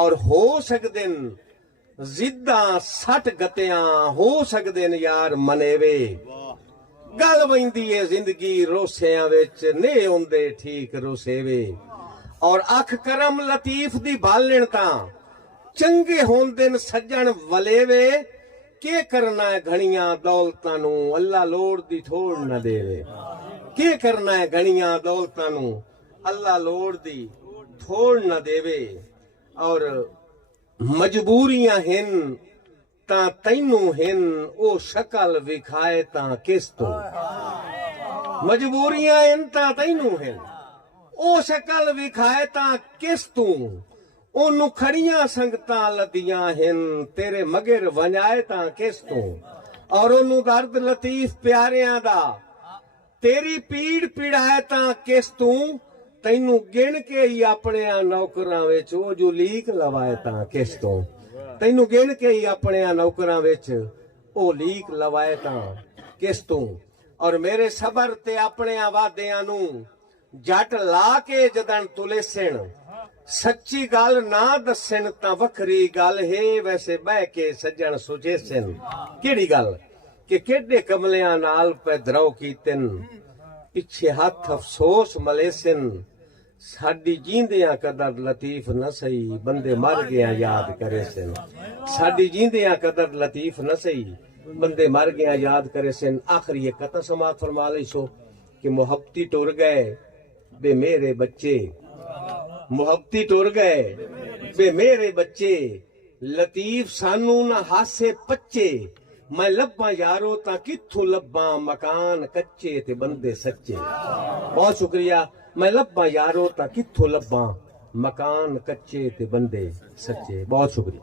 और हो सकदे जिद्दा सट गतियां हो सकदे यार मनेवे गल वैंदी है जिंदगी रोसियां विच ने आउंदे ठीक रोसेवे और अख करम लतीफ दी बालण तां चंगे होंदे न सज्जन वलेवे के करना है घणियां दौलतां नूं अल्लाह लोड़ दी थोड़ न देवे के करना है घणियां दौलतां नूं अल्लाह लोड़ दी थोड़ न देवे और मजबूरियां हिन तां तैनू हिन ओ शक्ल विखाए तां किस तो मजबूरियां हिन तां तैनू हिन ओ शक्ल विखाए तां किस तू ओनू खड़ियां संगतां लदियां हिन तेरे मगर वंजाए तां किस तू और ओनू दर्द लतीफ प्यारियां दा तेरी पीड़ पीड़ाए तां किस तू तैनू गिण के ही अपने नौकरां विच ओ जो लीक लवाए तां किस तू तैनू गिण के ही अपने नौकरां विच ओ लीक लवाए तां किस तू और मेरे सबर ते अपने वादियां नू जट ला के जदन तुलेसण सच्ची गल ना दसन तां वखरी गल है वैसे बह के सज्जन सुजेसन केड़ी गल कि केडे कमलियां नाल पे द्रव कीतन पिछे हाथ अफसोस मलेसन साडी जींदियां कदर लतीफ न सही बंदे मर गया याद करे सन साडी जींदियां कदर लतीफ न सही बंदे मर गया याद करे सन आखिर ये कथा समात फरमा ली सो कि मोहब्बती टुर गए बे मेरे बच्चे मुहब्बती टुर गए बे मेरे बच्चे लतीफ सानू न हासे पच्चे मैं लब्बा यारो ता किथों लब्बा मकान कच्चे ते बंदे सच्चे बहुत शुक्रिया मैं लब्बा यारो ता किथों लब्बा मकान कच्चे ते बंदे सच्चे बहुत शुक्रिया।